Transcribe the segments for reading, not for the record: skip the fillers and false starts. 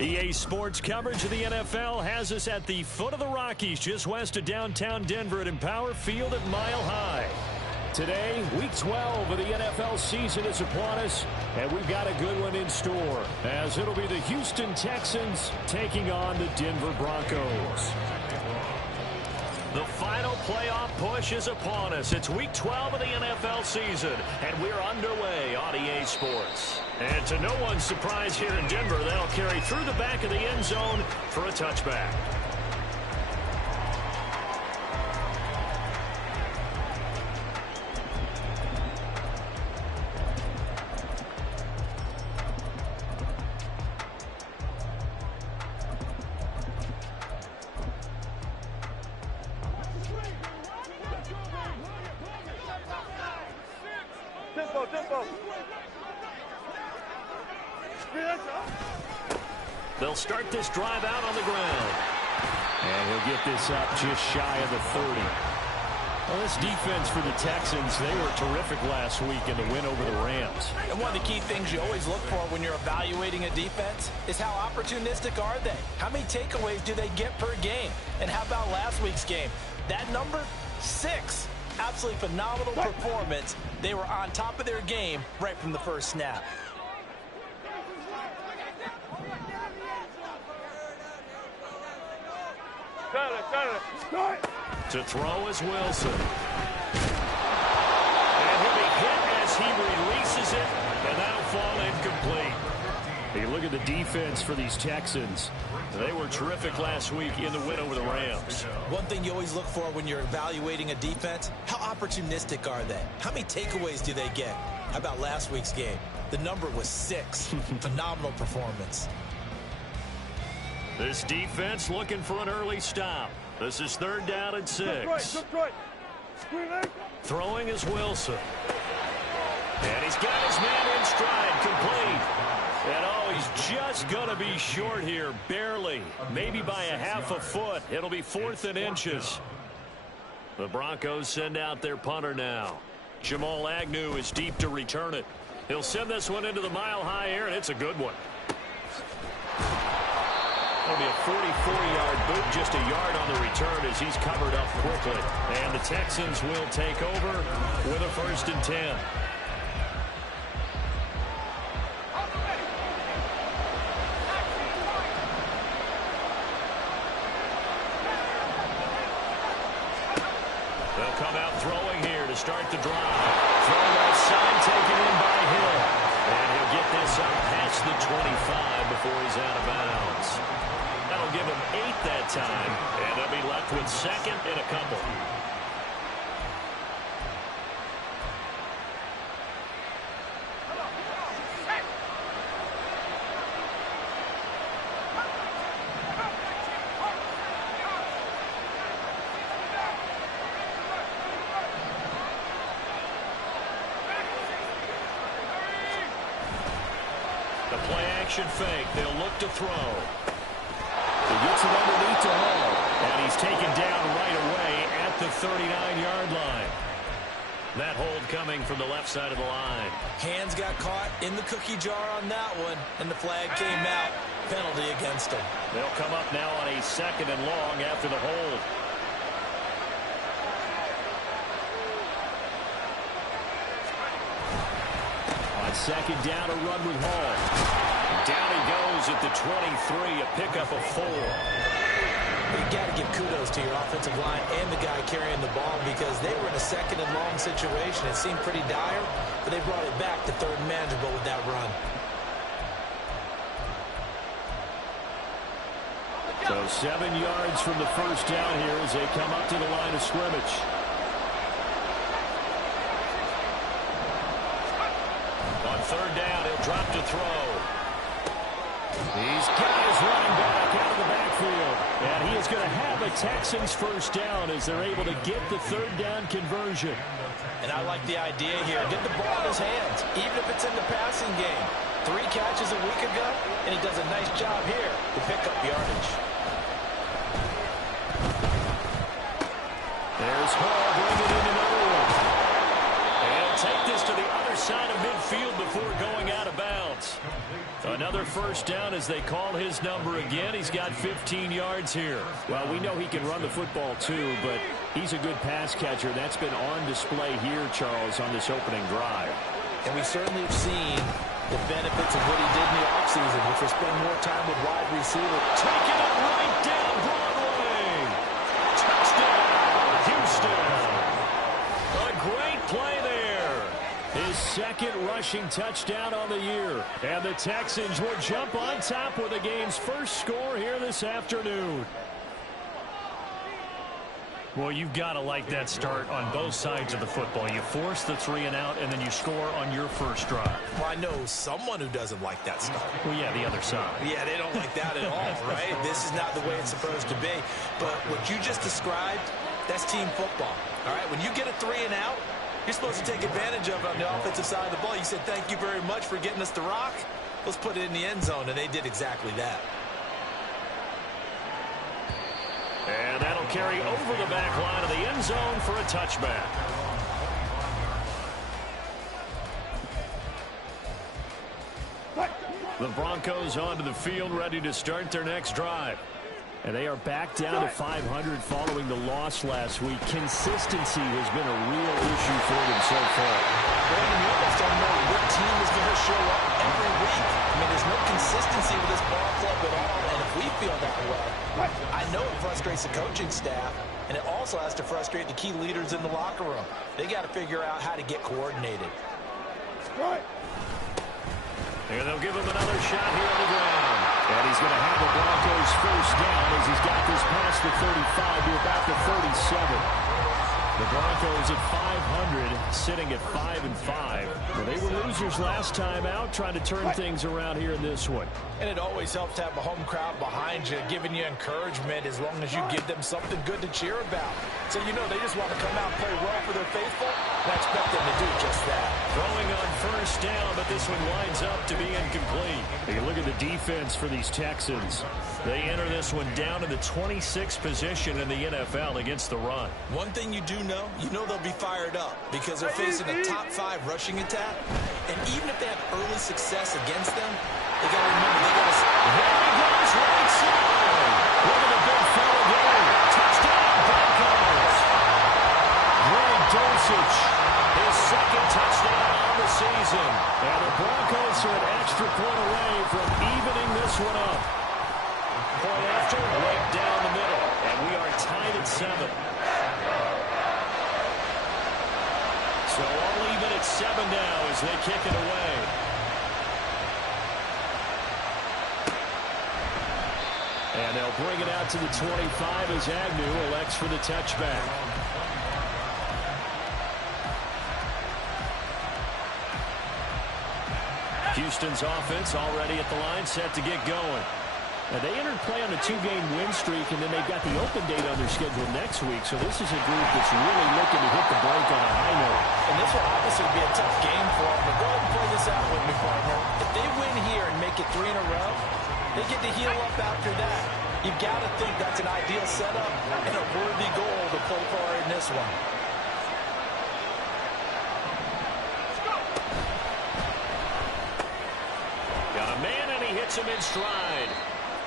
EA Sports coverage of the NFL has us at the foot of the Rockies, just west of downtown Denver at Empower Field at Mile High. Today, Week 12 of the NFL season is upon us, and we've got a good one in store, as it'll be the Houston Texans taking on the Denver Broncos. The final playoff push is upon us. It's Week 12 of the NFL season, and we're underway on EA Sports. And to no one's surprise here in Denver, they'll carry through the back of the end zone for a touchback. They'll start this drive out on the ground. And he'll get this up just shy of the 30. Well, this defense for the Texans, they were terrific last week in the win over the Rams. And one of the key things you always look for when you're evaluating a defense is how opportunistic are they? How many takeaways do they get per game? And how about last week's game? That number, 6. Absolutely phenomenal performance. They were on top of their game right from the first snap. To throw is Wilson. And he'll be hit as he releases it, and that'll fall incomplete. Hey, look at the defense for these Texans. They were terrific last week in the win over the Rams. One thing you always look for when you're evaluating a defense, how opportunistic are they? How many takeaways do they get? How about last week's game? The number was 6. Phenomenal performance. This defense looking for an early stop. This is 3rd down and 6. Throwing is Wilson. And he's got his man in stride, complete. And oh, he's just going to be short here, barely. Maybe by a half a foot. It'll be 4th and inches. The Broncos send out their punter now. Jamal Agnew is deep to return it. He'll send this one into the mile-high air, and it's a good one. It'll be a 44-yard boot, just a yard on the return as he's covered up quickly. And the Texans will take over with a 1st and 10. They'll come out throwing here to start the drive. Throw outside, taken in by Hill. And he'll get this up past the 25 before he's out of bounds. That'll give him 8 that time, and they'll be left with 2nd and a couple. The play-action fake. They'll look to throw. He gets it underneath to Hall, and he's taken down right away at the 39-yard line. That hold coming from the left side of the line. Hands got caught in the cookie jar on that one, and the flag came out. Penalty against him. They'll come up now on a 2nd and long after the hold. On 2nd down, a run with Hall. Down he goes at the 23, a pickup of 4. You got to give kudos to your offensive line and the guy carrying the ball because they were in a 2nd and long situation. It seemed pretty dire, but they brought it back to 3rd and manageable with that run. So 7 yards from the 1st down here as they come up to the line of scrimmage. On 3rd down, he'll drop to throw. He's got his running back out of the backfield. And he is going to have a Texans 1st down as they're able to get the 3rd down conversion. And I like the idea here. Get the ball in his hands, even if it's in the passing game. 3 catches a week ago, and he does a nice job here to pick up yardage. There's Hall bringing in another one. And he'll take this to the other side of midfield before going out of bounds. yards. Another first down as they call his number again. He's got 15 yards here. Well, we know he can run the football too, but he's a good pass catcher. That's been on display here, Charles, on this opening drive. And we certainly have seen the benefits of what he did in the offseason, which was spend more time with wide receiver. Taking it right down Broadway. Touchdown, Houston. A great play there. His second rushing touchdown on the year. And the Texans will jump on top with the game's first score here this afternoon. Well, you've got to like that start on both sides of the football. You force the 3 and out, and then you score on your first drive. Well, I know someone who doesn't like that start. Well, yeah, the other side. Yeah, they don't like that at all, right? This is not the way it's supposed to be. But what you just described, that's team football, all right? When you get a 3 and out, you're supposed to take advantage of it on the offensive side of the ball. You said, thank you very much for getting us the rock. Let's put it in the end zone, and they did exactly that. And that'll carry over the back line of the end zone for a touchback. The Broncos onto the field, ready to start their next drive. And they are back down to 500 following the loss last week. Consistency has been a real issue for them so far. Brandon, you almost don't know what team is going to show up every week. I mean, there's no consistency with this ball club at all, and if we feel that way, I know it frustrates the coaching staff, and it also has to frustrate the key leaders in the locker room. They got to figure out how to get coordinated. And they'll give him another shot here on the ground. And he's going to have the Broncos first down as he's got this past the 35 to about the 37. The Broncos at 500, sitting at 5-5. Well, they were losers last time out, trying to turn things around here in this one. And it always helps to have a home crowd behind you, giving you encouragement as long as you give them something good to cheer about. So you know they just want to come out and play well for their faithful, and I expect them to do just that. Throwing on first down, but this one winds up to be incomplete. You look at the defense for these Texans. They enter this one down in the 26th position in the NFL against the run. One thing you do know, they'll be fired up because they're facing a top 5 rushing attack. And even if they have early success against them, they got to remember they got to... There he goes right side. Look at the big fellow there. Touchdown, Broncos. Greg Dulcich, his second touchdown on the season. And the Broncos are an extra point away from evening this one up. Point after, right down the middle. And we are tied at 7. So all even at 7 now as they kick it away. And they'll bring it out to the 25 as Agnew elects for the touchback. Houston's offense already at the line, set to get going. Now, they entered play on a 2-game win streak, and then they've got the open date on their schedule next week. So this is a group that's really looking to hit the break on a high note. And this will obviously be a tough game for them. But go ahead and play this out with me, partner. If they win here and make it 3 in a row, they get to heal up after that. You've got to think that's an ideal setup and a worthy goal to play for in this one. Got a man, and he hits him in stride.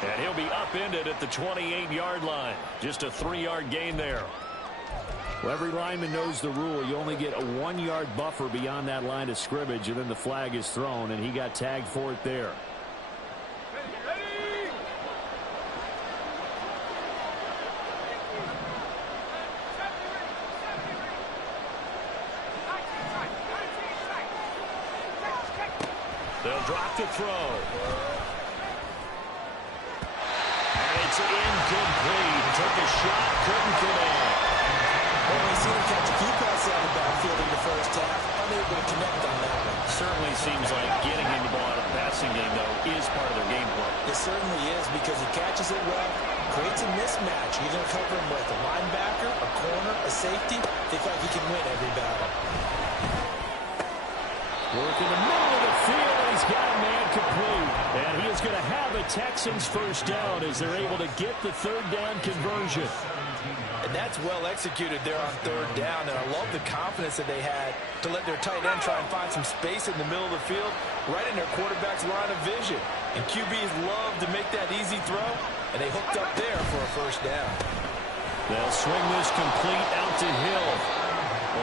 And he'll be upended at the 28-yard line. Just a 3-yard gain there. Well, every lineman knows the rule. You only get a 1-yard buffer beyond that line of scrimmage, and then the flag is thrown, and he got tagged for it there. They'll drop the throw. It's incomplete. Took a shot, couldn't connect. Well, we've seen him catch a few passes out of the backfield in the first half. Unable to connect on that one. Certainly seems like getting him the ball out of the passing game, though, is part of their game plan. It certainly is because he catches it well, creates a mismatch. You're going to cover him with a linebacker, a corner, a safety. They feel like he can win every battle. Work in the middle of the field, and he's got a man complete. And he is going to have a Texans first down as they're able to get the 3rd down conversion. And And that's well executed there on third down. And I love the confidence that they had to let their tight end try and find some space in the middle of the field, right in their quarterback's line of vision. And QBs love to make that easy throw, and they hooked up there for a first down. They'll swing this complete out to Hill.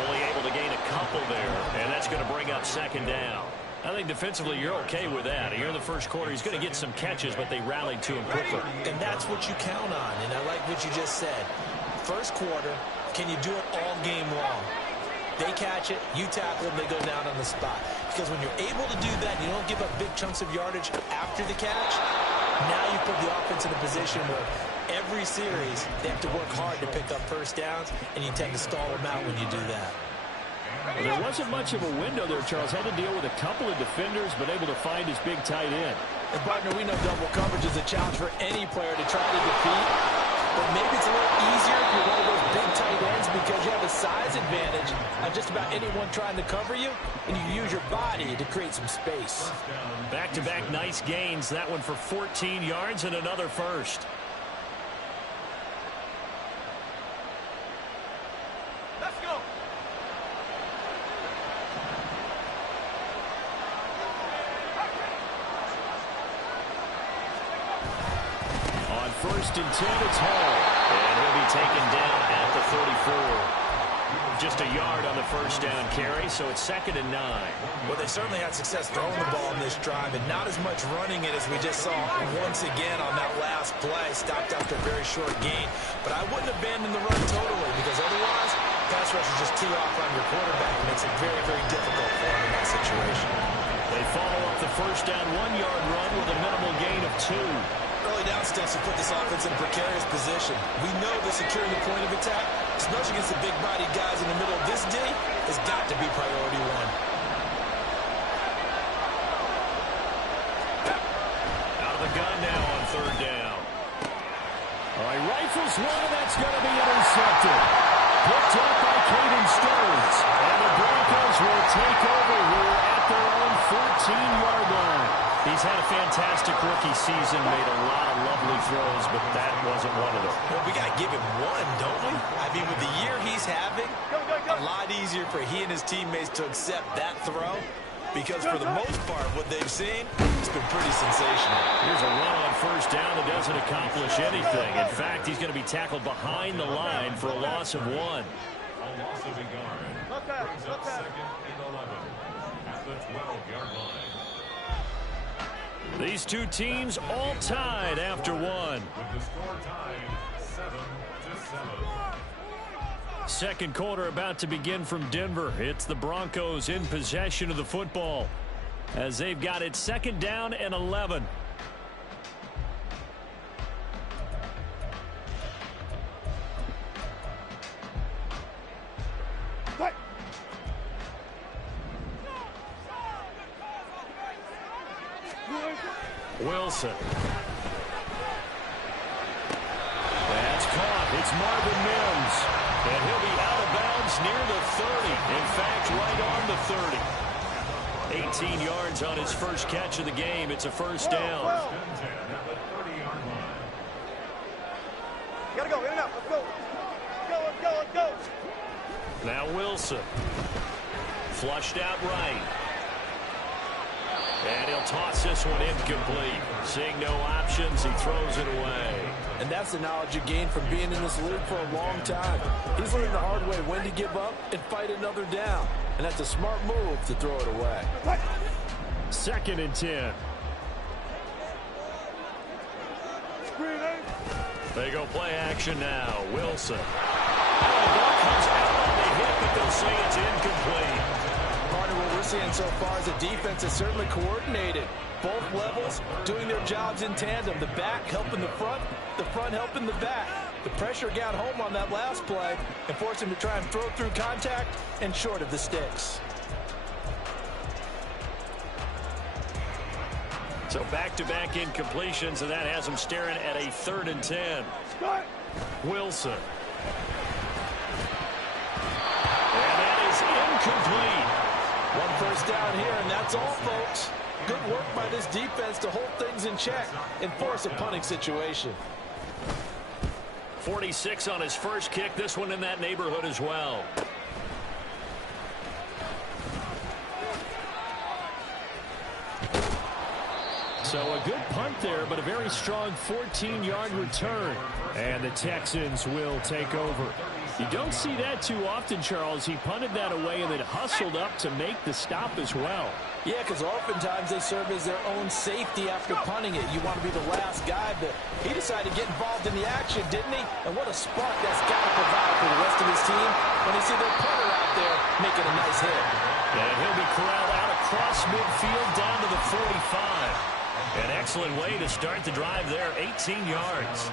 Only able to gain a couple there, and that's going to bring up second down. I think defensively you're okay with that. Here in the first quarter, he's going to get some catches, but they rallied to him quickly. And that's what you count on, and I like what you just said. First quarter, can you do it all game long? They catch it, you tackle them, they go down on the spot. Because when you're able to do that, you don't give up big chunks of yardage after the catch, now you put the offense in a position where every series they have to work hard to pick up first downs, and you tend to stall them out when you do that. Well, there wasn't much of a window there, Charles. Had to deal with a couple of defenders, but able to find his big tight end. And, partner, we know double coverage is a challenge for any player to try to defeat. But maybe it's a little easier if you're one of those big tight ends because you have a size advantage on just about anyone trying to cover you, and you can use your body to create some space. Back-to-back nice gains. That one for 14 yards and another first. Let's go. On 1st and 10, it's Hall. And he'll be taken down at the 34. Just a yard on the first down carry, so it's 2nd and 9. Well, they certainly had success throwing the ball in this drive, and not as much running it as we just saw once again on that last play. Stopped after a very short gain. But I wouldn't abandon the run totally, because otherwise, pass rush is just tee off on your quarterback. It makes it very, very difficult for him in that situation. They follow up the first down 1-yard run with a minimal gain of 2. Early down steps will put this offense in a precarious position. We know that securing the point of attack, especially against the big-body guys in the middle of this D, has got to be priority one. Out of the gun now on 3rd down. All right, rifles one, and that's going to be intercepted. Picked up by Caden Stearns. And the Broncos will take over here at their own 14-yard line. He's had a fantastic rookie season, made a lot of lovely throws, but that wasn't one of them. Well, we got to give him one, don't we? I mean, with the year he's having, a lot easier for he and his teammates to accept that throw, because for the most part, what they've seen, it's been pretty sensational. Here's a run on 1st down that doesn't accomplish anything. In fact, he's going to be tackled behind the line for a loss of 1. A loss of a yard. Brings up 2nd and 11 at the 12-yard line. These two teams all tied after 1. With the score tied 7-7. Second quarter about to begin from Denver. It's the Broncos in possession of the football as they've got it 2nd down and 11. Wilson. That's caught. It's Marvin Mims. And he'll be out of bounds near the 30. In fact, right on the 30. 18 yards on his first catch of the game. It's a first down. Gotta go, in and out. Let's go. Let's go. Now Wilson. Flushed out right. And he'll toss this one incomplete. Seeing no options, he throws it away. And that's the knowledge you gain from being in this league for a long time. He's learned the hard way when to give up and fight another down. And that's a smart move to throw it away. 2nd and 10. They go play action now. Wilson. Oh, the ball comes out on the hit, but they'll say it's incomplete. Partner, what we're seeing so far is a defense that's certainly coordinated. Both levels doing their jobs in tandem. The back helping the front helping the back. The pressure got home on that last play and forced him to try and throw through contact and short of the sticks. So back-to-back incompletions, and that has him staring at a 3rd and 10. Wilson. And that is incomplete. One first down here, and that's all, folks. Good work by this defense to hold things in check and force a punting situation. 46 on his first kick. This one in that neighborhood as well. So a good punt there, but a very strong 14-yard return. And the Texans will take over. You don't see that too often, Charles. He punted that away and then hustled up to make the stop as well. Yeah, because oftentimes they serve as their own safety after punting it. You want to be the last guy, but he decided to get involved in the action, didn't he? And what a spark that's got to provide for the rest of his team when they see their punter out there making a nice hit. And he'll be corralled out across midfield down to the 45. An excellent way to start the drive there, 18 yards.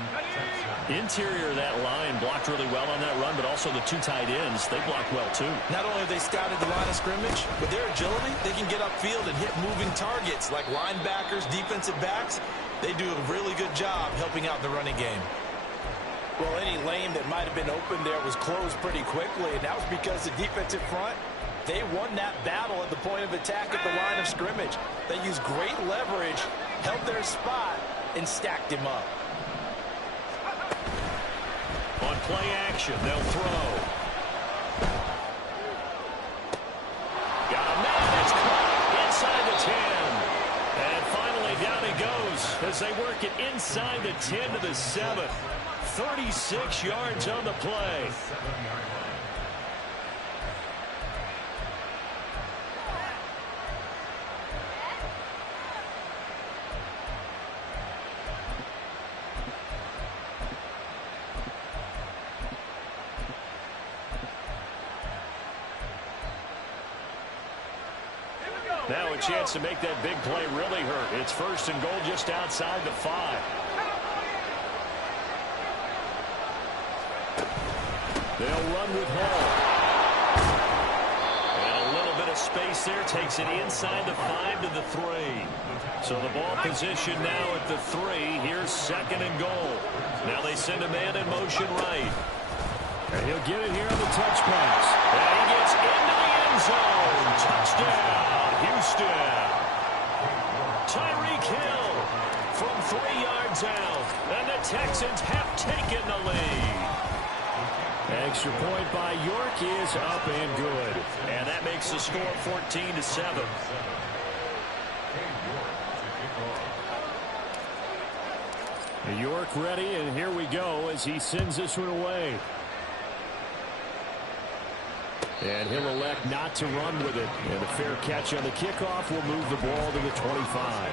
Interior of that line blocked really well on that run, but also the two tight ends, they blocked well too. Not only have they scouted the line of scrimmage, but their agility, they can get upfield and hit moving targets like linebackers, defensive backs. They do a really good job helping out the running game. Well, any lane that might have been open there was closed pretty quickly, and that was because the defensive front, they won that battle at the point of attack at the line of scrimmage. They used great leverage, held their spot, and stacked him up. On play action, they'll throw. Got a man that's caught inside the 10. And finally down he goes as they work it inside the 10 to the 7. 36 yards on the play. Now a chance to make that big play really hurt. It's first and goal just outside the 5. They'll run with Hall. And a little bit of space there takes it inside the 5 to the 3. So the ball position now at the 3. Here's second and goal. Now they send a man in motion right. And he'll get it here on the touch pass. And he gets into the end zone. Touchdown, Houston. Tyreek Hill from 3 yards out. And the Texans have taken the lead. Extra point by York is up and good. And that makes the score 14-7. York ready, and here we go as he sends this one away. And he'll elect not to run with it. And a fair catch on the kickoff will move the ball to the 25.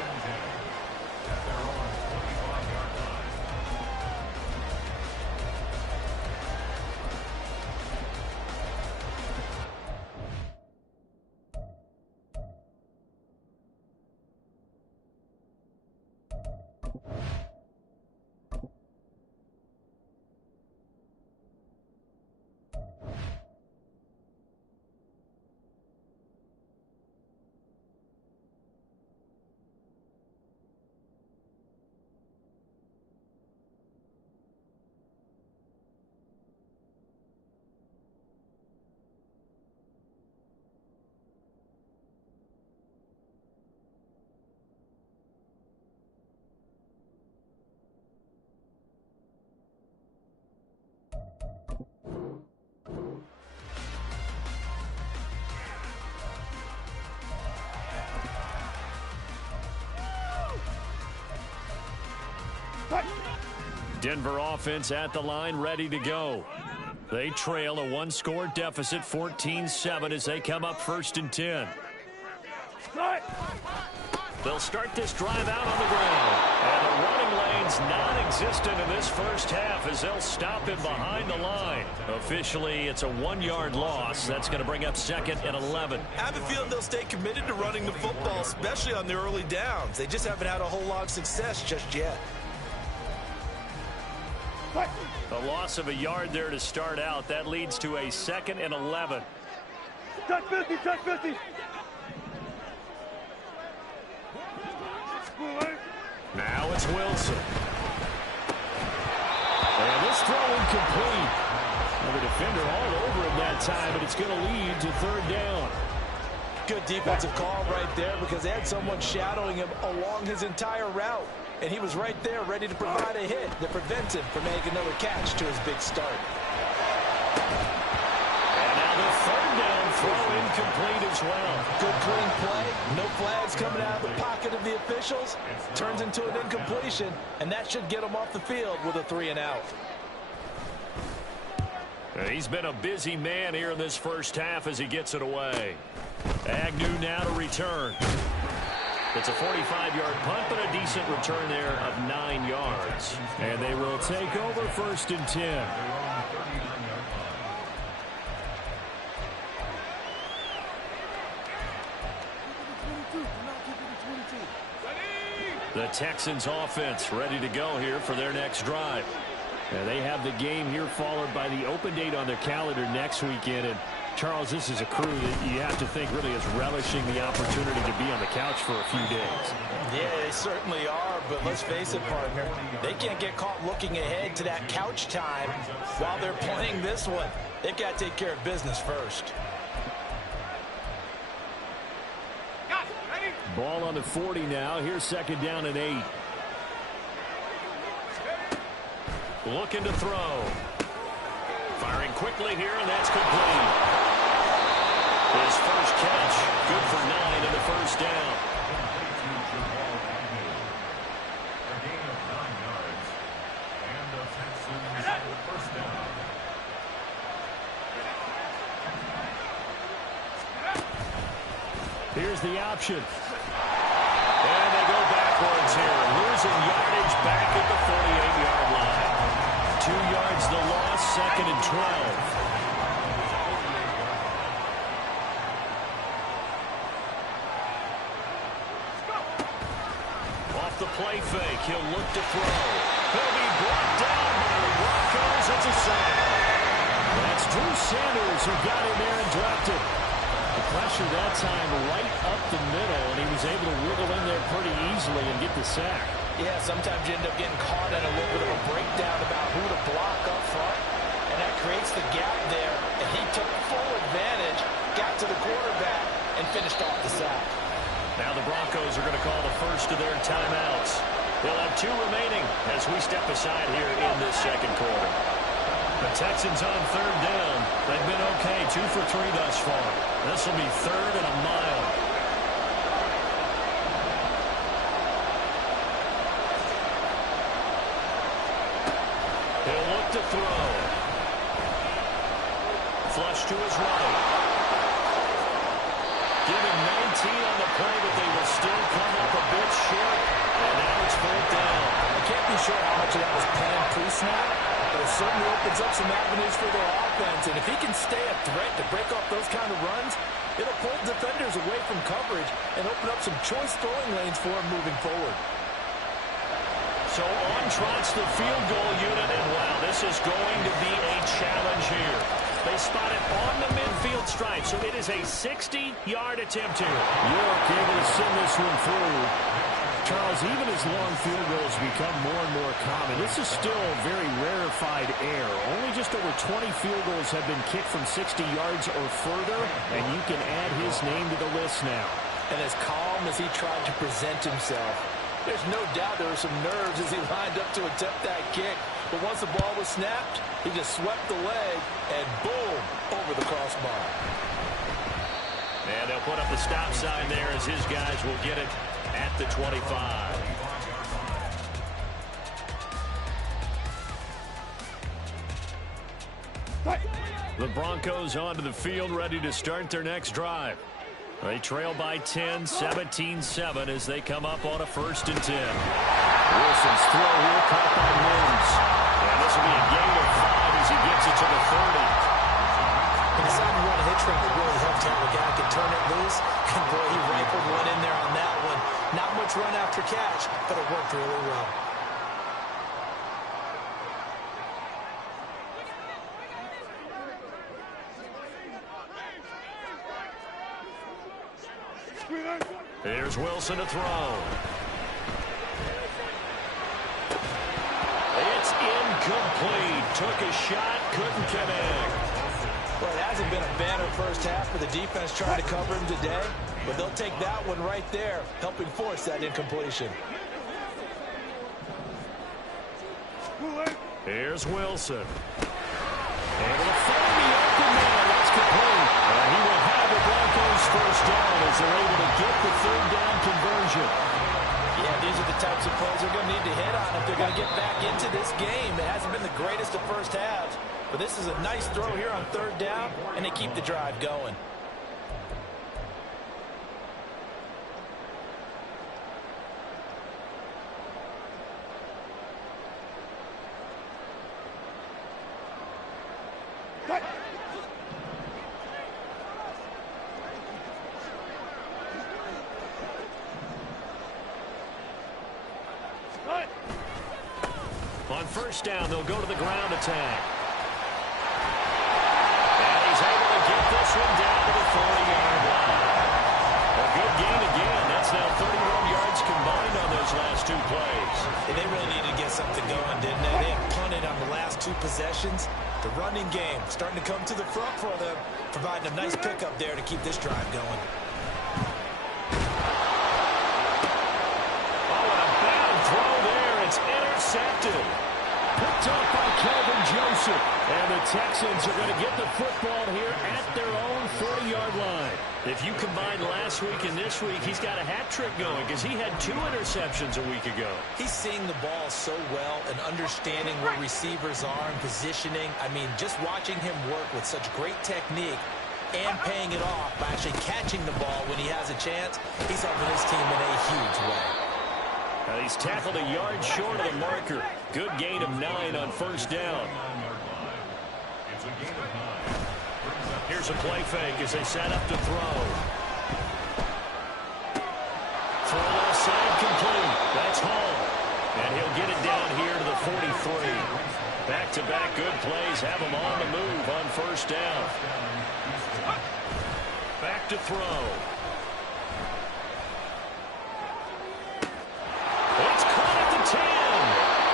Denver offense at the line, ready to go. They trail a one-score deficit, 14-7, as they come up first and 10. They'll start this drive out on the ground. And the running lane's non-existent in this first half as they'll stop him behind the line. Officially, it's a 1-yard loss. That's going to bring up second and 11. I have a feeling they'll stay committed to running the football, especially on the early downs. They just haven't had a whole lot of success just yet. A loss of a yard there to start out. That leads to a second and 11. Touch 50, touch 50. Now it's Wilson. And this throw incomplete. And the defender all over him that time, and it's going to lead to third down. Good defensive call right there because they had someone shadowing him along his entire route. and he was right there ready to provide a hit that prevents him from making another catch to his big start. And now the third down throw incomplete as well. Good clean play. No flags coming out of the pocket of the officials. Turns into an incompletion, and that should get him off the field with a 3-and-out. He's been a busy man here in this first half as he gets it away. Agnew now to return. It's a 45-yard punt, but a decent return there of 9 yards. And they will take over 1st and 10. The Texans offense ready to go here for their next drive. And they have the game here followed by the open date on their calendar next weekend. And Charles, this is a crew that you have to think really is relishing the opportunity to be on the couch for a few days. Yeah, they certainly are, but let's face it, partner, they can't get caught looking ahead to that couch time while they're playing this one. They've got to take care of business first. Ball on the 40 now. Here's 2nd down and 8. Looking to throw. Firing quickly here, and that's complete. His first catch, good for 9 and the first down. A gain of 9 yards. And the Texans have the first down. Here's the option. And they go backwards here. Losing yardage back at the 48-yard line. 2 yards the loss, 2nd and 12. Off the play fake, he'll look to throw. He'll be brought down by the Broncos. It's a sack. That's Drew Sanders who got in there and dropped it. The pressure that time right up the middle, and he was able to wiggle in there pretty easily and get the sack. Yeah, sometimes you end up getting caught in a little bit of a breakdown about who to block up front, and that creates the gap there, and he took full advantage, got to the quarterback, and finished off the sack. Now the Broncos are going to call the first of their timeouts. They'll have 2 remaining as we step aside here in this second quarter. The Texans on 3rd down. They've been okay, 2 for 3 thus far. This will be 3rd and a mile. He'll look to throw. Flush to his right. Give him 19 on the play, but they will still come up a bit short. And now it's 4th down. I can't be sure how much of that was planned pre-snap, but it certainly opens up some avenues for their offense. And if he can stay a threat to break off those kind of runs, it'll pull defenders away from coverage and open up some choice throwing lanes for him moving forward. So on trots the field goal unit, and wow, this is going to be a challenge here. They spot it on the midfield stripe, so it is a 60-yard attempt here. York able to send this one through. Charles, even as long field goals become more and more common, this is still a very rarefied air. Only just over 20 field goals have been kicked from 60 yards or further, and you can add his name to the list now. And as calm as he tried to present himself, there's no doubt there were some nerves as he lined up to attempt that kick. But once the ball was snapped, he just swept the leg and boom, over the crossbar. And they'll put up the stop sign there as his guys will get it at the 25. The Broncos onto the field ready to start their next drive. They trail by 10, 17-7 as they come up on a 1st and 10. Wilson's throw here caught by Mims. And this will be a gain of 5 as he gets it to the 30. Inside you want to hit train, it really helps to have a guy can turn it loose. And boy, he rifled one in there on that one. Not much run after catch, but it worked really well. Here's Wilson to throw. It's incomplete. Took a shot, couldn't connect. Well, it hasn't been a banner first half for the defense trying to cover him today, but they'll take that one right there, helping force that incompletion. Here's Wilson. Able to find the open man. That's complete. And he will have the Broncos first down as they're able to get the third down conversion. Yeah, these are the types of plays they're going to need to hit on if they're going to get back into this game. It hasn't been the greatest of first halves, but this is a nice throw here on third down, and they keep the drive going. On first down, they'll go to the ground attack. And he's able to get this one down to the 40-yard line. A good gain again. That's now 31 yards combined on those last two plays. And they really needed to get something going, didn't they? They had punted on the last two possessions. The running game starting to come to the front for them, providing a nice pickup there to keep this drive going. Intercepted. Picked up by Kelvin Joseph. And the Texans are going to get the football here at their own 40-yard line. If you combine last week and this week, he's got a hat trick going because he had 2 interceptions a week ago. He's seeing the ball so well and understanding where receivers are and positioning. I mean, just watching him work with such great technique and paying it off by actually catching the ball when he has a chance, he's helping his team in a huge way. Now he's tackled a yard short of the marker. Good gain of 9 on first down. Here's a play fake as they set up to throw. Throw left side complete. That's Hall. And he'll get it down here to the 43. Back-to-back good plays have him on the move on first down. Back to throw. It's caught at the 10.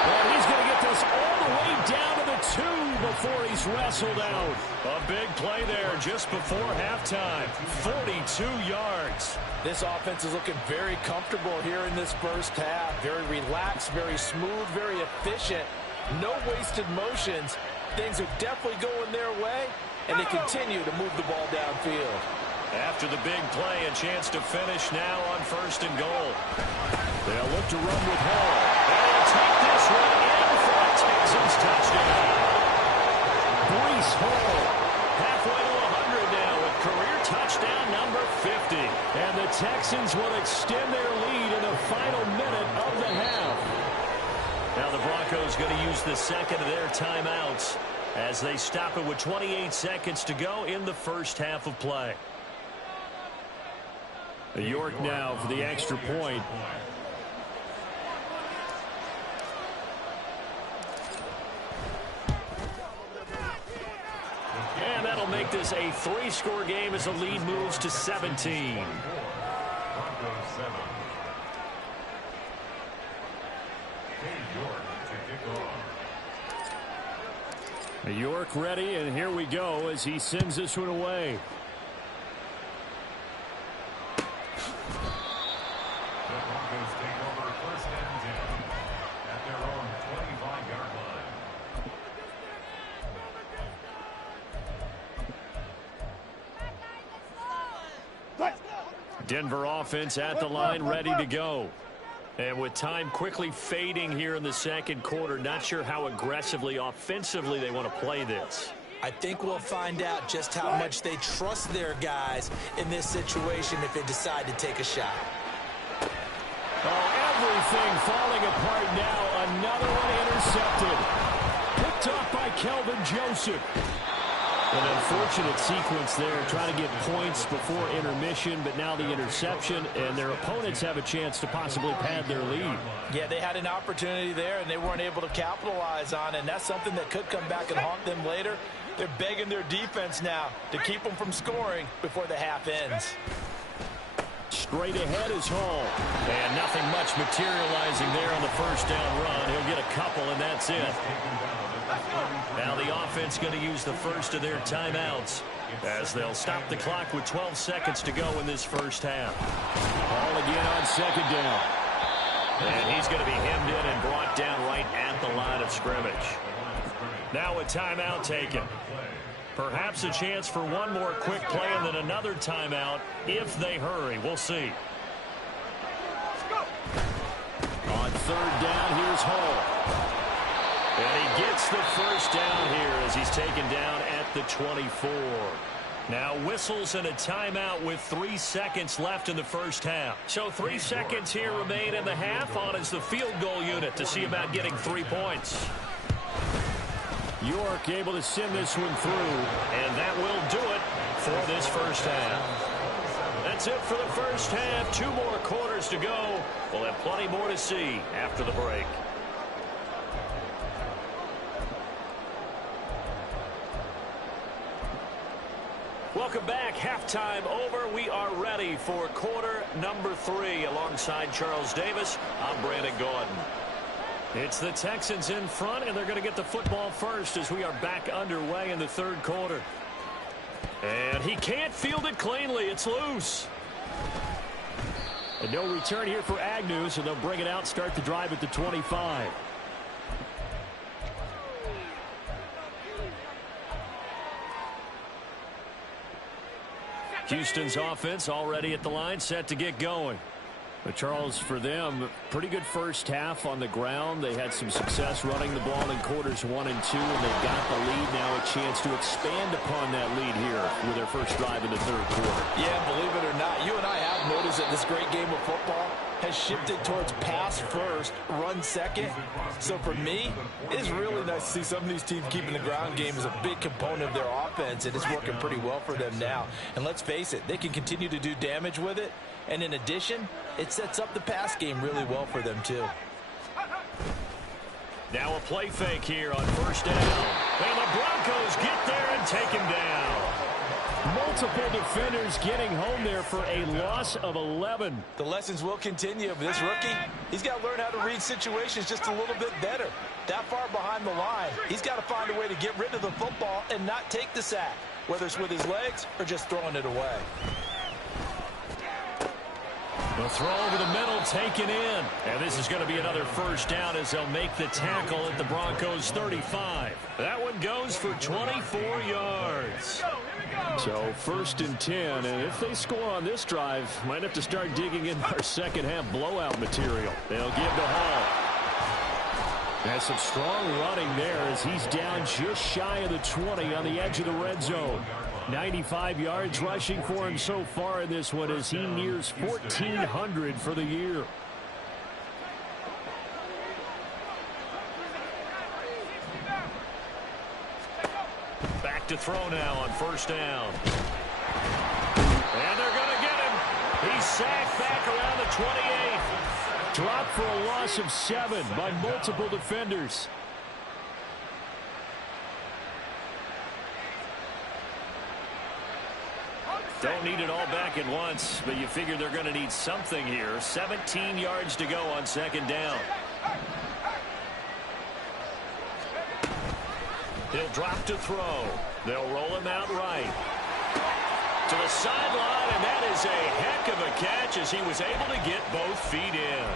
And he's going to get this all the way down to the 2 before he's wrestled out. A big play there just before halftime. 42 yards. This offense is looking very comfortable here in this first half. Very relaxed, very smooth, very efficient. No wasted motions. Things are definitely going their way, and they continue to move the ball downfield. After the big play, a chance to finish now on first and goal. They'll look to run with Hall. And they'll take this one in for a Texans touchdown. Breece Hall, halfway to 100 now with career touchdown number 50. And the Texans will extend their lead in the final minute of the half. Now the Broncos going to use the second of their timeouts as they stop it with 28 seconds to go in the first half of play. York now for the extra point. And that'll make this a 3-score game as the lead moves to 17. Broncos 7. York ready, and here we go as he sends this one away. The Broncos take over first and 10 at their own 25-yard line. Denver offense at the line, ready to go. And with time quickly fading here in the second quarter, not sure how aggressively, offensively they want to play this. I think we'll find out just how much they trust their guys in this situation if they decide to take a shot. Oh, everything falling apart now. Another one intercepted. Picked off by Kelvin Joseph. An unfortunate sequence there, trying to get points before intermission, but now the interception, and their opponents have a chance to possibly pad their lead. Yeah, they had an opportunity there, and they weren't able to capitalize on it, and that's something that could come back and haunt them later. They're begging their defense now to keep them from scoring before the half ends. Straight ahead is Hall. And nothing much materializing there on the first down run. He'll get a couple, and that's it. Now the offense going to use the first of their timeouts as they'll stop the clock with 12 seconds to go in this first half. Hall again on second down. And he's going to be hemmed in and brought down right at the line of scrimmage. Now a timeout taken. Perhaps a chance for one more quick play and then another timeout if they hurry. We'll see. On third down, here's Hall. And he gets the first down here as he's taken down at the 24. Now whistles and a timeout with 3 seconds left in the first half. So 3 seconds here remain in the half. On is the field goal unit to see about getting 3 points. York able to send this one through, and that will do it for this first half. That's it for the first half. 2 more quarters to go. We'll have plenty more to see after the break. Welcome back. Halftime over. We are ready for quarter number 3. Alongside Charles Davis, I'm Brandon Gordon. It's the Texans in front, and they're going to get the football first as we are back underway in the third quarter. And he can't field it cleanly. It's loose. And no return here for Agnew, so they'll bring it out, start the drive at the 25. Houston's offense already at the line, set to get going. But Charles, for them, pretty good first half on the ground. They had some success running the ball in quarters 1 and 2, and they've got the lead now, a chance to expand upon that lead here with their first drive in the third quarter. Yeah, believe it or not, you and I have noticed that this great game of football has shifted towards pass first, run second. So for me, it is really nice to see some of these teams keeping the ground game as a big component of their offense, and it's working pretty well for them now. And let's face it, they can continue to do damage with it. And in addition, it sets up the pass game really well for them, too. Now a play fake here on first down. And the Broncos get there and take him down. Multiple defenders getting home there for a loss of 11. The lessons will continue. This rookie, he's got to learn how to read situations just a little bit better. That far behind the line, he's got to find a way to get rid of the football and not take the sack, whether it's with his legs or just throwing it away. The throw over the middle taken in. And this is going to be another first down as they'll make the tackle at the Broncos 35. That one goes for 24 yards. So first and 10. And if they score on this drive, might have to start digging in our second half blowout material. They'll give to Hall. Has some strong running there as he's down just shy of the 20 on the edge of the red zone. 95 yards rushing for him so far in this one as he nears 1,400 for the year. Back to throw now on first down. And they're going to get him. He's sacked back around the 28. Dropped for a loss of 7 by multiple defenders. Don't need it all back at once, but you figure they're going to need something here. 17 yards to go on second down. He'll drop to throw. They'll roll him out right. To the sideline, and that is a heck of a catch as he was able to get both feet in.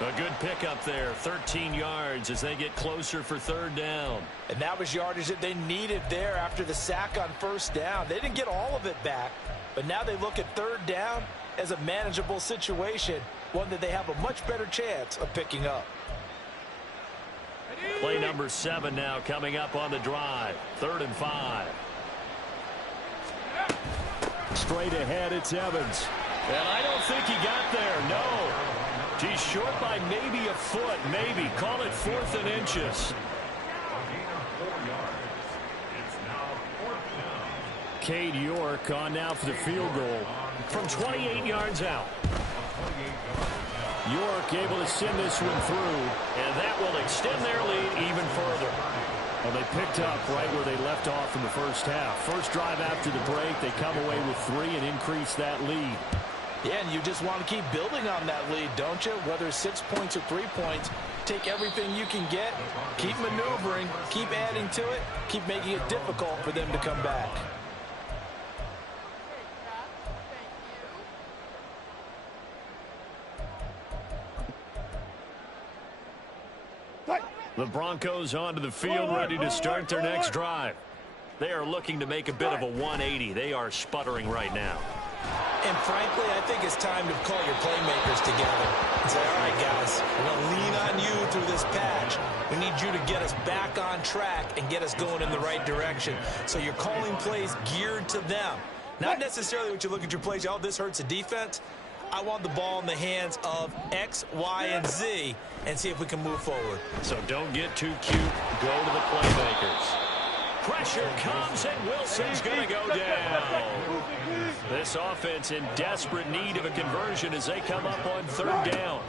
A good pickup there, 13 yards as they get closer for third down. And that was yardage that they needed there after the sack on first down. They didn't get all of it back, but now they look at third down as a manageable situation, one that they have a much better chance of picking up. Play number 7 now coming up on the drive. 3rd and 5. Straight ahead, it's Evans. And I don't think he got there, no. He's short by maybe a foot, maybe. Call it 4th and inches. Cade York on now for the field goal from 28 yards out. York able to send this one through, and that will extend their lead even further. Well, they picked up right where they left off in the first half. First drive after the break, they come away with 3 and increase that lead. Yeah, and you just want to keep building on that lead, don't you? Whether it's 6 points or 3 points, take everything you can get, keep maneuvering, keep adding to it, keep making it difficult for them to come back. The Broncos onto the field, ready to start their next drive. They are looking to make a bit of a 180. They are sputtering right now. And frankly, I think it's time to call your playmakers together and say, all right, guys, we're going to lean on you through this patch. We need you to get us back on track and get us going in the right direction. So you're calling plays geared to them. Not necessarily what you look at your plays, oh, this hurts the defense. I want the ball in the hands of X, Y, and Z and see if we can move forward. So don't get too cute. Go to the playmakers. Pressure comes, and Wilson's going to go down. This offense in desperate need of a conversion as they come up on third down.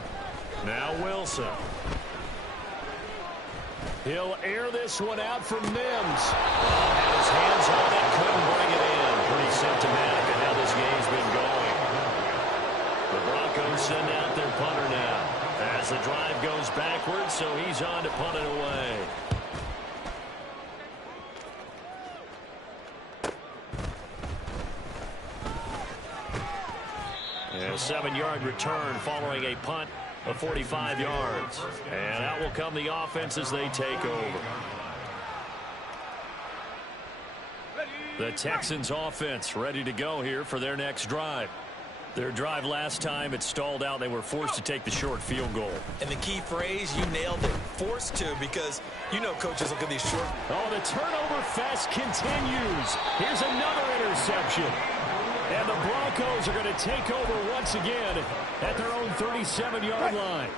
Now Wilson. He'll air this one out from Mims. Had his hands on it, couldn't bring it in. Pretty symptomatic of how this game's been going. The Broncos send out their punter now as the drive goes backwards, so he's on to punt it away. A 7-yard return following a punt of 45 yards. And out will come the offense as they take over. The Texans offense ready to go here for their next drive. Their drive last time, it stalled out. They were forced to take the short field goal. And the key phrase, you nailed it, forced to, because you know coaches look at these short. Oh, the turnover fest continues. Here's another interception. And the Broncos are going to take over once again at their own 37-yard line.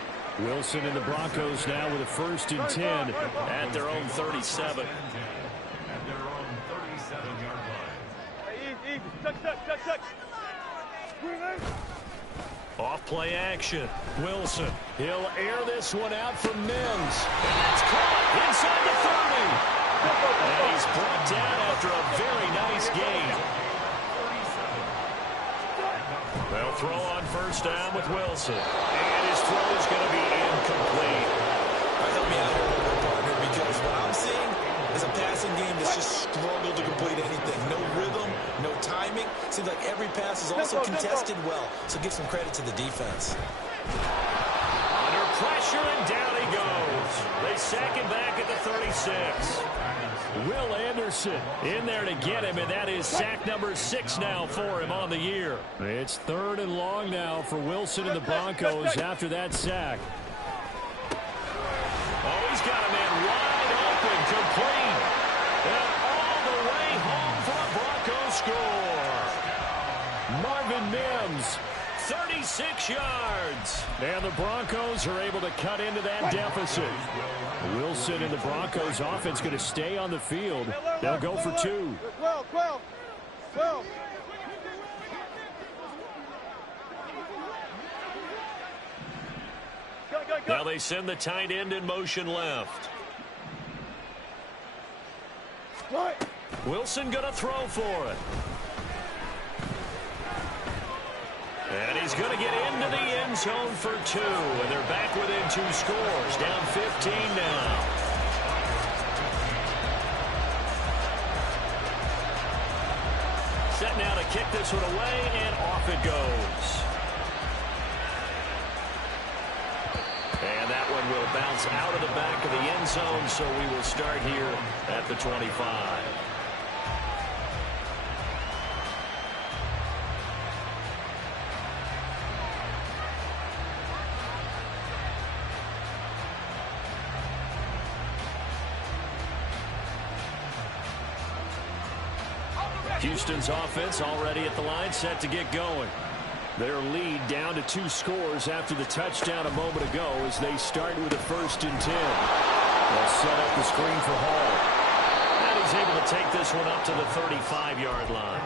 Wilson and the Broncos now with a 1st and 10 at their own 37. At their own 37-yard line. Easy. Touch. Off play action. Wilson. He'll air this one out from Mims. And that's caught inside the 30. And he's brought down after a very nice game. They'll throw on 1st down with Wilson. And his throw is going to be incomplete. Help me out here a little bit, partner, because what I'm seeing is a passing game that's just struggled to complete anything. No rhythm, no timing. Seems like every pass is also contested well. So give some credit to the defense. Under pressure, and down he goes. They sack him back at the 36. Will Anderson in there to get him, and that is sack number 6 now for him on the year. It's 3rd and long now for Wilson and the Broncos after that sack. Oh, he's got a man wide open, complete. And all the way home for a Broncos score. Marvin Mims, 36 yards. And the Broncos are able to cut into that deficit. Wilson and the Broncos offense going to stay on the field. They'll go for 2. 12. Now they send the tight end in motion left. Wilson going to throw for it. And he's going to get into the end zone for 2. And they're back within 2 scores. Down 15 now. Set now to kick this one away, and off it goes. And that one will bounce out of the back of the end zone, so we will start here at the 25. Houston's offense already at the line, set to get going. Their lead down to 2 scores after the touchdown a moment ago as they start with a 1st and 10. They'll set up the screen for Hall. And he's able to take this one up to the 35-yard line.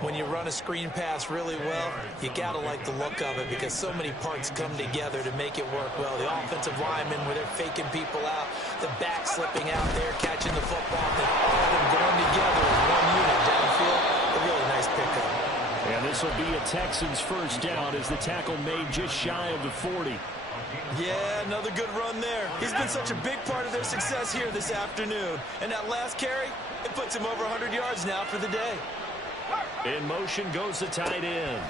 When you run a screen pass really well, you got to like the look of it because so many parts come together to make it work well. The offensive linemen, where they're faking people out, the back slipping out there, catching the football, and all of them going together as one unit downfield. A really nice pickup. And this will be a Texans 1st down as the tackle made just shy of the 40. Yeah, another good run there. He's been such a big part of their success here this afternoon. And that last carry, it puts him over 100 yards now for the day. In motion goes the tight end.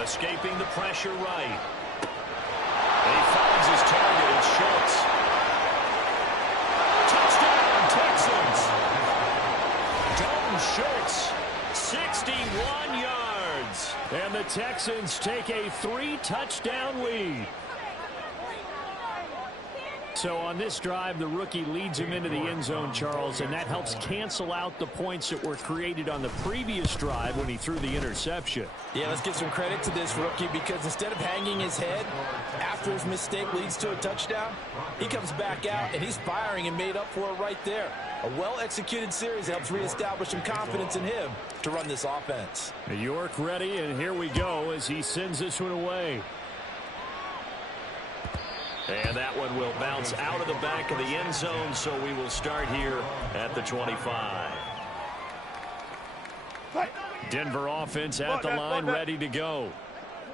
Escaping the pressure right. They follow finds his target. It's Schultz. Touchdown, Texans. Dalton Schultz, 61 yards. And the Texans take a 3-touchdown lead. So on this drive, the rookie leads him into the end zone, Charles, and that helps cancel out the points that were created on the previous drive when he threw the interception. Yeah, let's give some credit to this rookie because instead of hanging his head after his mistake leads to a touchdown, he comes back out and he's firing and made up for it right there. A well-executed series helps reestablish some confidence in him to run this offense. York ready, and here we go as he sends this one away. And that one will bounce out of the back of the end zone, so we will start here at the 25. Denver offense at the line, ready to go.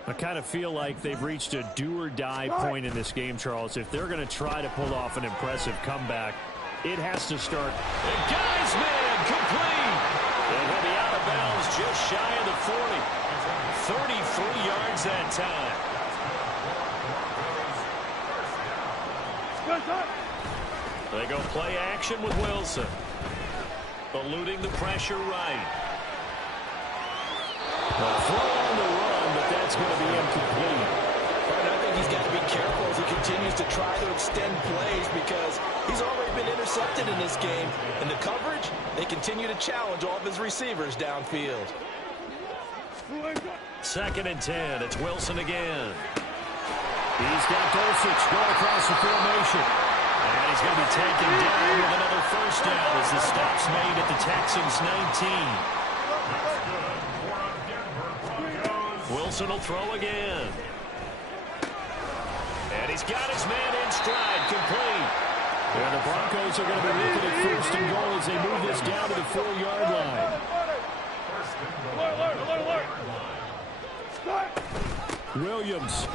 I kind of feel like they've reached a do-or-die point in this game, Charles. If they're going to try to pull off an impressive comeback, it has to start. And Guy's man, complete. And he'll be out of bounds just shy of the 40. 33 yards that time. They go play action with Wilson. Eluding the pressure right. A throw on the run, but that's going to be incomplete. And I think he's got to be careful as he continues to try to extend plays because he's already been intercepted in this game. And the coverage, they continue to challenge all of his receivers downfield. 2nd and 10. It's Wilson again. He's got Dulcich going across the formation. And he's going to be taken down with another first down as the stop's made at the Texans' 19. Wilson will throw again. And he's got his man in stride, complete. And the Broncos are going to be looking at 1st and goal as they move this down to the 4-yard line. Williams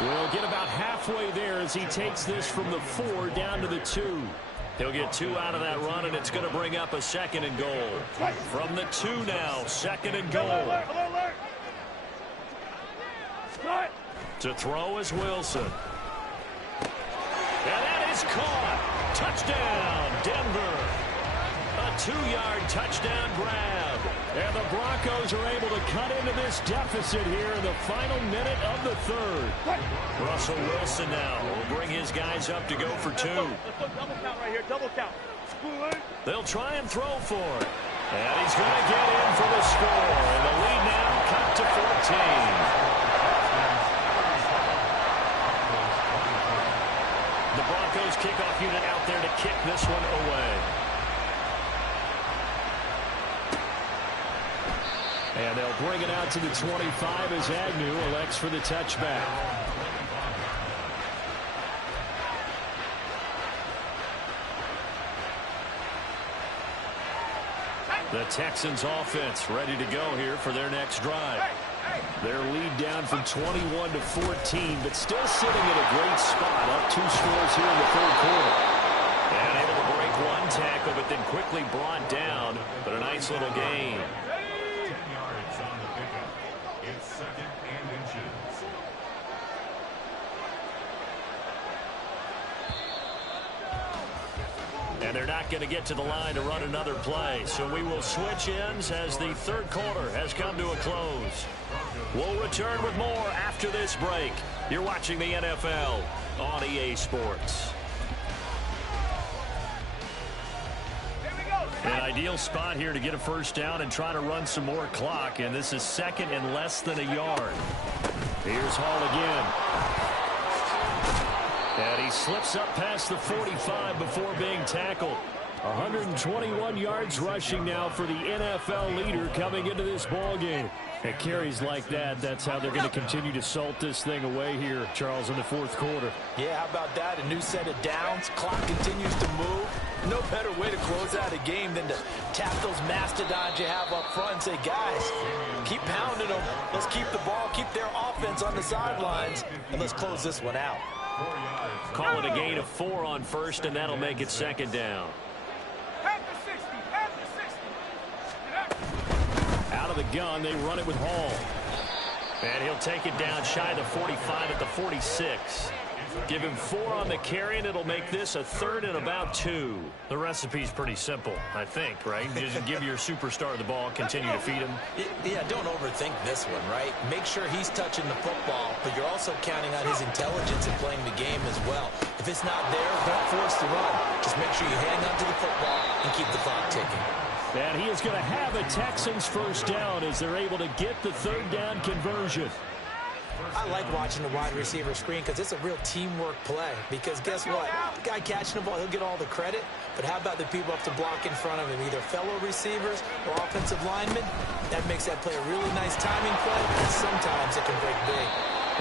will get about halfway there as he takes this from the 4 down to the 2. He'll get 2 out of that run, and it's going to bring up a 2nd and goal. From the 2 now, 2nd and goal. To throw is Wilson. And that is caught. Touchdown, Denver. A 2-yard touchdown grab. And the Broncos are able to cut into this deficit here in the final minute of the 3rd. Russell Wilson now will bring his guys up to go for 2. Double count right here, double count. They'll try and throw for it. And he's going to get in for the score. And the lead now cut to 14. The Broncos kickoff unit out there to kick this one away. And they'll bring it out to the 25 as Agnew elects for the touchback. The Texans offense ready to go here for their next drive. Their lead down from 21 to 14, but still sitting at a great spot, up 2 scores here in the 3rd quarter. And able to break 1 tackle, but then quickly brought down, but a nice little gain. 10 yards on the pickup. It's 2nd and inches. And they're not going to get to the line to run another play. So we will switch ends as the 3rd quarter has come to a close. We'll return with more after this break. You're watching the NFL on EA Sports. An ideal spot here to get a first down and try to run some more clock. And this is 2nd and less than a yard. Here's Hall again. And he slips up past the 45 before being tackled. 121 yards rushing now for the NFL leader coming into this ball game. At carries like that, that's how they're going to continue to salt this thing away here, Charles, in the 4th quarter. Yeah, how about that? A new set of downs. Clock continues to move. No better way to close out a game than to tap those mastodons you have up front and say, guys, keep pounding them. Let's keep the ball, keep their offense on the sidelines, and let's close this one out. Call it a gain of 4 on 1st, and that'll make it 2nd down. Out of the gun, they run it with Hall. And he'll take it down shy of the 45 at the 46. Give him 4 on the carry, and it'll make this a 3rd and about 2. The recipe's pretty simple, I think, right? Just give your superstar the ball, continue to feed him. Yeah, don't overthink this one, right? Make sure he's touching the football, but you're also counting on his intelligence in playing the game as well. If it's not there, don't force the run. Just make sure you hang on to the football and keep the clock ticking. And he is going to have a Texans first down as they're able to get the 3rd down conversion. I like watching the wide receiver screen because it's a real teamwork play. Because guess what? The guy catching the ball, he'll get all the credit. But how about the people up to block in front of him, either fellow receivers or offensive linemen? That makes that play a really nice timing play, and sometimes it can break big.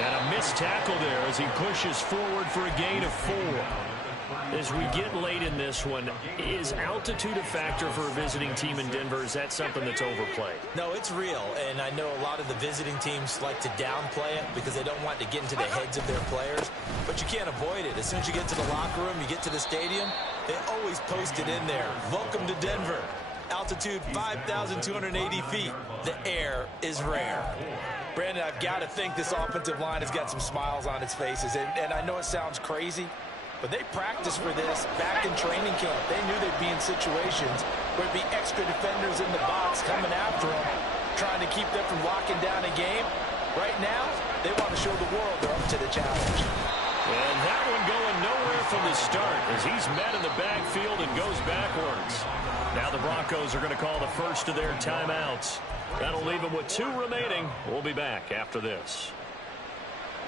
And a missed tackle there as he pushes forward for a gain of 4. As we get late in this one, is altitude a factor for a visiting team in Denver? Is that something that's overplayed? No, it's real, and I know a lot of the visiting teams like to downplay it because they don't want to get into the heads of their players, but you can't avoid it. As soon as you get to the locker room, you get to the stadium, they always post it in there. Welcome to Denver. Altitude 5,280 feet. The air is rare. Brandon, I've got to think this offensive line has got some smiles on its faces, and I know it sounds crazy, but they practiced for this back in training camp. They knew they'd be in situations where there'd be extra defenders in the box coming after them, trying to keep them from locking down a game. Right now, they want to show the world they're up to the challenge. And that one going nowhere from the start as he's met in the backfield and goes backwards. Now the Broncos are going to call the first of their timeouts. That'll leave them with 2 remaining. We'll be back after this.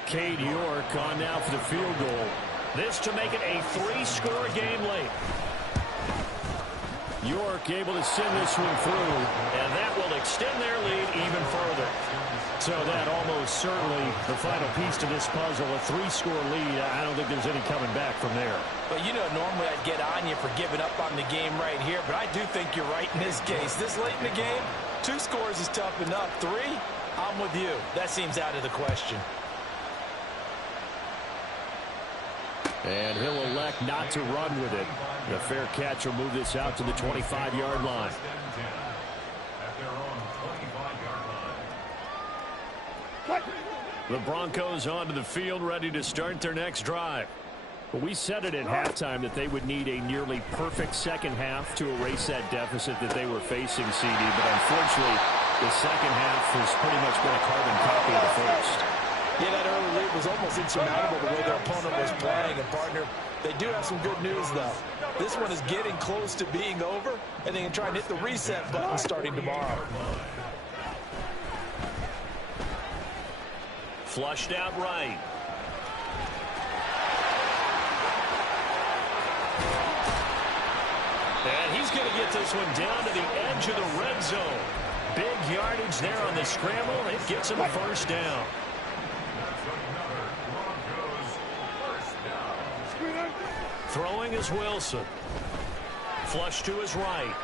Cade York on now for the field goal. This to make it a 3-score game late. York able to send this one through, and that will extend their lead even further. So that almost certainly the final piece to this puzzle, a 3-score lead. I don't think there's any coming back from there. But, you know, normally I'd get on you for giving up on the game right here, but I do think you're right in this case. This late in the game, 2 scores is tough enough. 3, I'm with you. That seems out of the question. And he'll elect not to run with it. The fair catch will move this out to the 25-yard line. The Broncos onto the field, ready to start their next drive. But we said it at halftime that they would need a nearly perfect second half to erase that deficit that they were facing, CD. But unfortunately, the second half has pretty much been a carbon copy of the first. Yeah, that early lead was almost insurmountable the way their opponent was playing. And, partner, they do have some good news, though. This one is getting close to being over, and they can try and hit the reset button starting tomorrow. Flushed out right. And he's going to get this one down to the edge of the red zone. Big yardage there on the scramble. It gets him a first down. Throwing is Wilson. Flush to his right.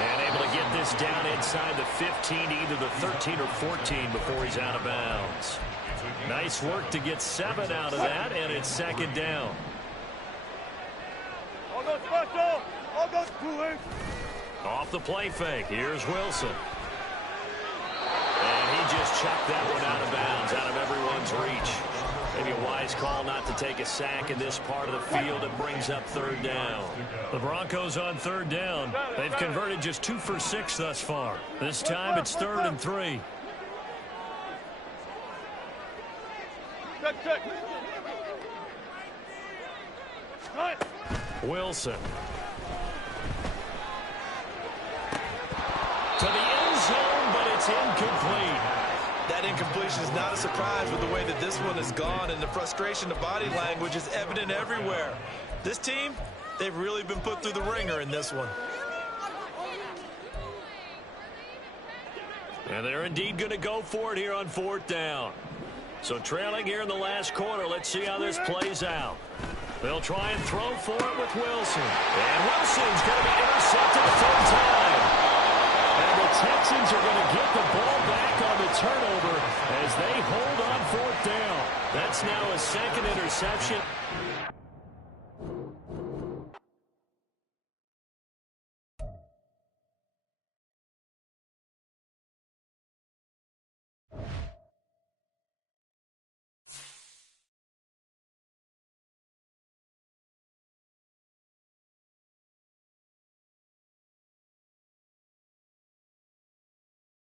And able to get this down inside the 15, either the 13 or 14 before he's out of bounds. Nice work to get 7 out of that, and it's second down. Off the play fake, here's Wilson. And he just chucked that one out of bounds, out of everyone's reach. Maybe a wise call not to take a sack in this part of the field. It brings up third down. The Broncos on third down. They've converted just 2 for 6 thus far. This time it's 3rd and 3. Wilson. To the end zone, but it's incomplete. That incompletion is not a surprise with the way that this one has gone, and the frustration of body language is evident everywhere. This team, they've really been put through the ringer in this one. And they're indeed going to go for it here on 4th down. So trailing here in the last quarter, let's see how this plays out. They'll try and throw for it with Wilson. And Wilson's going to be intercepted a 3rd time. And the Texans are going to get the ball back on the turnover as they hold on 4th down. That's now a 2nd interception.